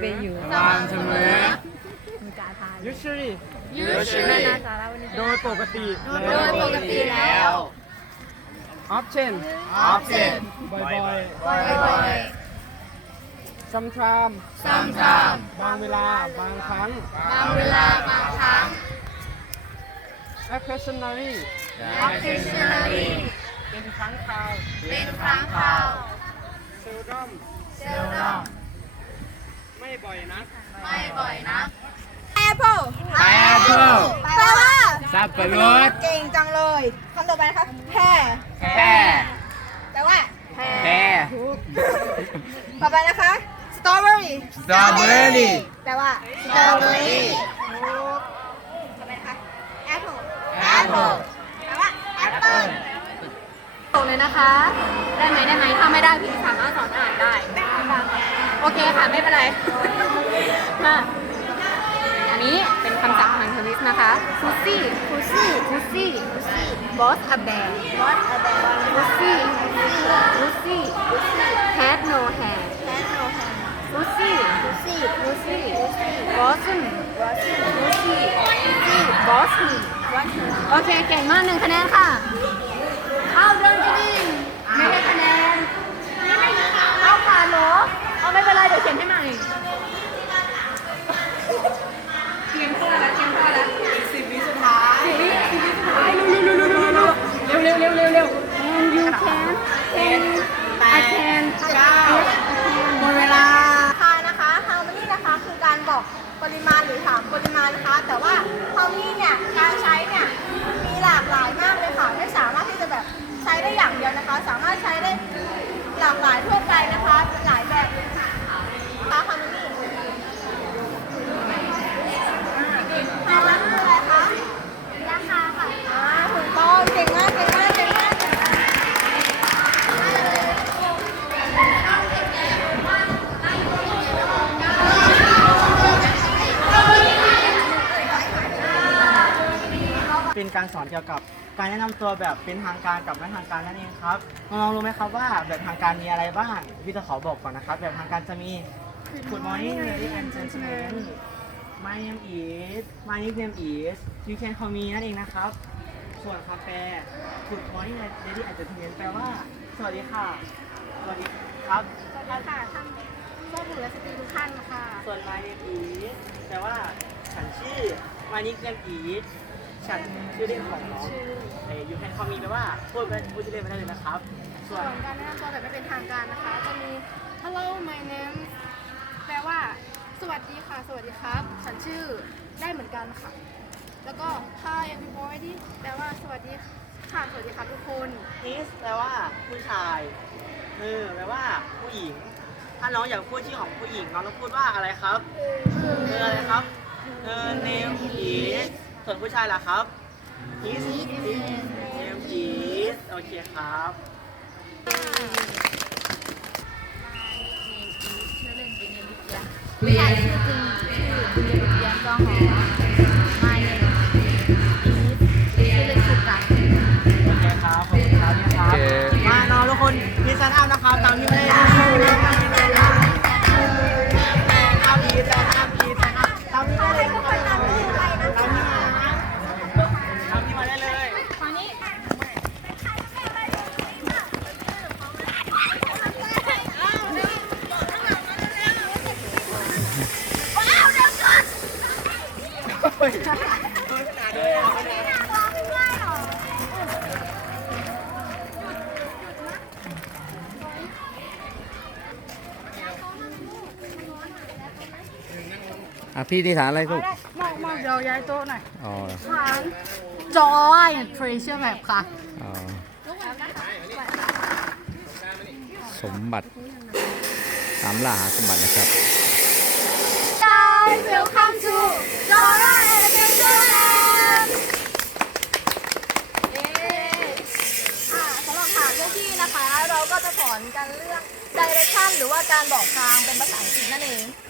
obey you สม่ำเสมอมีการทาน usually usually น่าจะแล้ววันนี้โดยปกติโดยปกติแล้ว often often บ่อยบ่อยๆ sometimes ๆ sometimes บางเวลา บางครั้ง บางเวลาบางครั้ง occasionally occasionally เป็นครั้งคราว เป็นครั้งคราว seldom seldom ไม่ บ่อยนะ ไม่บ่อยนะ apple apple แปลว่าสับปะรดเก่งจังเลยคำต่อไปนะคะแพรแพร่แปลว่าแพร่ต่อไปนะคะ strawberry strawberry แปลว่า strawberry ต่อไปนะคะ apple apple แปลว่า apple ส่งเลยนะคะ ได้ไหมได้ไหมถ้าไม่ได้พี่สามารถสอนอ่านได้ โอเคค่ะ ไม่เป็นไร มาอันนี้เป็นคำศัพททางทวิสนะคะฟูซี่ฟูซี่ฟูซี่บอสอะแบร์บอสอะแบร์ฟูซี่ฟูซี่แฮดโนแฮร์แฮดโนแฮร์ฟูซี่ฟูซี่ฟูซี่บอสซึมบอสซึมฟูซี่ฟูซี่บอสซึมโอเค เก่งมากหนึ่งคะแนนค่ะเอาเรื่องจะดี นให้ใหม่ เป็นการสอนเกี่ยวกับการแนะนำตัวแบบเป็นทางการกับไม่ทางการนั่นเองครับน้องๆรู้ไหมครับว่าแบบทางการมีอะไรบ้างพี่จะขอบอกก่อนนะครับ แบบทางการจะมี Good morning ladies and gentlemen My name is My nickname is You can call me นั่นเองนะครับ ส่วนคาเฟ่ Good morning ladies and gentlemen แปลว่า สวัสดีค่ะ สวัสดีครับสวัสดีค่ะท่านผู้บุรุษสตรีทุกท่านค่ะ ส่วน My name is แปลว่าฉันชื่อ My nickname is ฉันชื่อเล่นของน้องเอ่อ You can call me แปลว่าพูดไปพูดชื่อเล่นไปได้เลยนะครับ ส่ส่ววนนการแนะนำตัวแบบไม่เป็นทางการนะคะ จะมี Hello my name แปลว่า สวัสดีค่ะ สวัสดีครับ ฉันชื่อได้เหมือนกันค่ะ แล้วก็ Hi everybody แปลว่าสวัสดีค่ะ สวัสดีครับทุกคน is แปลว่าผู้ชายเออแปลว่าผู้หญิง ถ้าน้องอยากพูดชื่อของผู้หญิงน้องต้องพูดว่าอะไรครับเอออะไรครับเออ name is ส่ วนผู้ชายล่ะครับ is name is โอเคครับเอะพี่ที่ฐานอะไรลูกมองมองเดี๋ยวย้ายโต๊ะหน่อยอ๋อฐานจอยเทรเชอร์แมปค่ะอ๋อสมบัติตามล่าหาสมบัตินะครับ Guys welcome to Dora Adventure Land เย้อ่าสำหรับฐานพวกพี่นะคะ เราก็จะสอนกันเรื่อง direction หรือว่าการบอกทางเป็นภาษาอังกฤษนั่นเองซึ่งเกม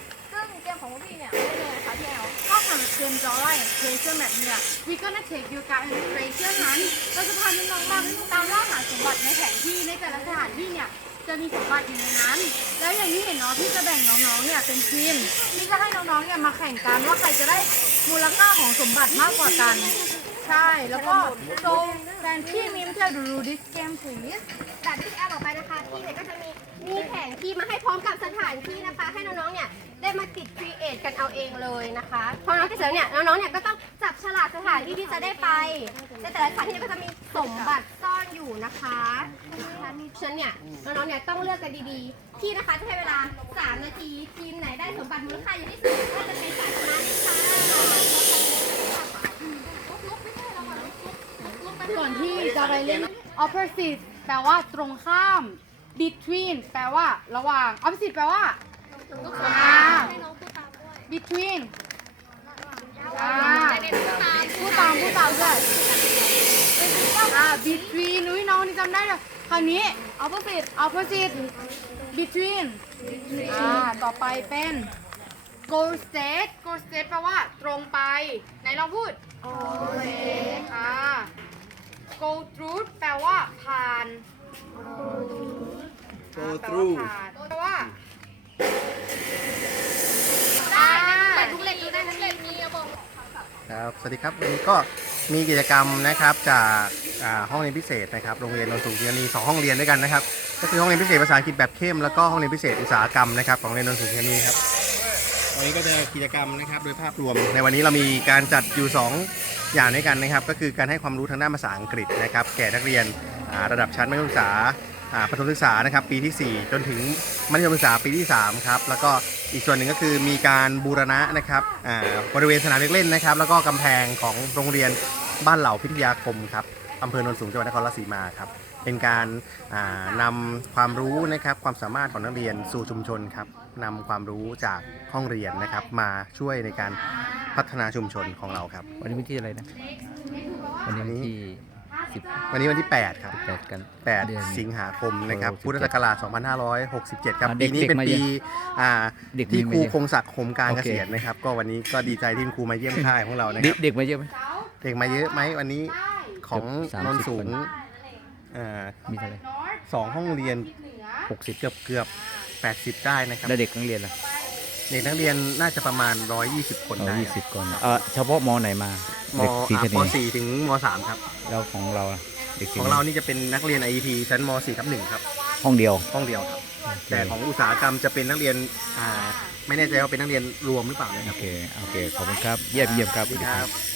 ของพวกพี่เนี่ยเป็นยังไงคะพี่แอล ถ้าทำเกม Dora Treasure Map เนี่ย we gonna take you guys on treasure hunt เราจะพาน้องๆมาตามล่าหาสมบัติในแผนที่ในแต่ละสถานที่เนี่ยจะมีสมบัติอยู่ในนั้น แล้วอย่างที่เห็นเนาะพี่จะแบ่งน้องๆเนี่ยเป็นทีมพี่จะให้น้องๆเนี่ยมาแข่งกันว่าใครจะได้มูลค่าของสมบัติมากกว่ากัน ใช่ แล้วก็ so then พี่มิมจะดู this game please แบบที่แอร์บอกไปนะคะพี่เนี่ยก็จะมีมีแผนที่มาให้พร้อมกับสถานที่นะคะ ให้น้องๆเนี่ยได้มาติดครีเอทกันเอาเองเลยนะคะพอน้องๆเสร็จเนี่ยน้องๆเนี่ยก็ต้องจับฉลากสถานที่ที่จะได้ไปในแต่ละสถานที่นี่ยก็จะมีสมบัติซ่อนอยู่นะคะฉะนั้นเนี่ยน้องๆเนี่ยต้องเลือกกันดีๆพี่นะคะจะให้เวลา 3 นาทีทีมไหนได้สมบัติมูลค่าเยอะที่สุดก็จะเป็นฝ่ายชนะเลยค่ะ ก่อนที่จะไปเล่น opposite แปลว่าตรงข้าม between แปลว่าระหว่าง opposite แปลว่าอ่า between อ่าพูดตามพูดตามด้วยอ่า between อุ้ยน้องนี่จำได้เลยคราวนี้ opposite opposite between อ่าต่อไปเป็น go straight go straight แปลว่าตรงไป ไหนลองพูดอ่า go through แปลว่าผ่าน go แปลว่าผ่านแปลว่าแต่ทุกเล่นได้ทุกเล่นมีระบบครับ สวัสดีครับวันนี้ก็มีกิจกรรมนะครับจากอ่าห้องเรียนพิเศษนะครับ โรงเรียนนนทสูงเทียนีสองห้องเรียนด้วยกันนะครับ ก็คือห้องเรียนพิเศษภาษาอังกฤษแบบเข้ม แล้วก็ห้องเรียนพิเศษอุตสาหกรรมนะครับของโรงเรียนนนทสูงเทียนีครับ วันนี้ก็จะกิจกรรมนะครับโดยภาพรวม ในวันนี้เรามีการจัดอยู่ 2 อย่างด้วยกันนะครับ ก็คือการให้ความรู้ทางด้านภาษาอังกฤษนะครับ แก่นักเรียนระดับชั้นมัธยมศึกษาประถมศึกษานะครับปีที่ 4 จนถึงมัธยมศึกษาปีที่3ครับแล้วก็อีกส่วนหนึ่งก็คือมีการบูรณะนะครับบริเวณสนามเด็กเล่นนะครับ แล้วก็กำแพงของโรงเรียนบ้านเหล่าพิทยาคมครับอำเภอโนนสูงจังหวัดนครราชสีมาครับเป็นการานำความรู้นะครับความสามารถของนักเรียนสู่ชุมชนครับ นำความรู้จากห้องเรียนนะครับ มาช่วยในการพัฒนาชุมชนของเราครับ วันนี้วันที่อะไรนะ วันนี้วันที่สิบวันนี้วันที่ 8 ครับ แปดกัน8เดือนสิงหาคมนะครับโอ้โหพุทธศักราช2567 ครับอ่าเด็ปีกนี้เด็กเป็นมาปีเยี่ยมอ่าเด็กที่มีครูมาเยี่ยมคงศักดิ์คมการโอเกเค ษียณนะครับ ก็วันนี้ก็ดีใจที่คุณครูมาเยี่ยมค่ายของเรานะคเด็รักบเด็กมาเยอะไหม เด็กมาเยอะไหมวันนี้ของเกือบนน30สูงคนอ่ามีเท่าไหร่สองห้องเรียนหกสิบเกือบเกือบ 80 ได้นะครับแล้วเด็กนักเรียนล่ะเด็กนักเรียนน่าจะประมาณ 120 คนเราได้ยี่สิบคนเออเฉพาะมไหนมามเด็กสีอ่าชปนี .4 ถึงม .3 ครับ แล้วของเราล่ะเด็กสีของเรานี่จะเป็นนักเรียน IEP ชั้นม .4 ทับ1ครับห้องเดียว ห้องเดียวครับ แต่ของอุตสาหกรรมจะเป็นนักเรียนอ่าไม่แน่ใจว่าเป็นนักเรียนรวมหรือเปล่านะคโอรับ เค โอเค ขอบคุณครับ เยี่ยมเยี่ยมครับสวัสดีครับ